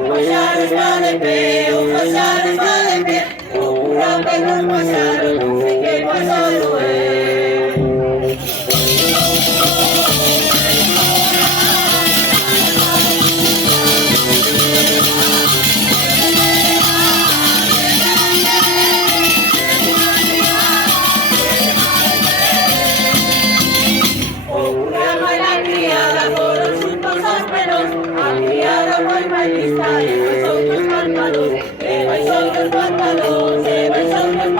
payares va de pé, payares va de pé, o curau que nos payaron, non sei que pasado é. O curau vai na criada, foron xuntos aos pelos, a criada foi máis lista e vai outros pantalóns, e vai outros pantalóns, e vai outros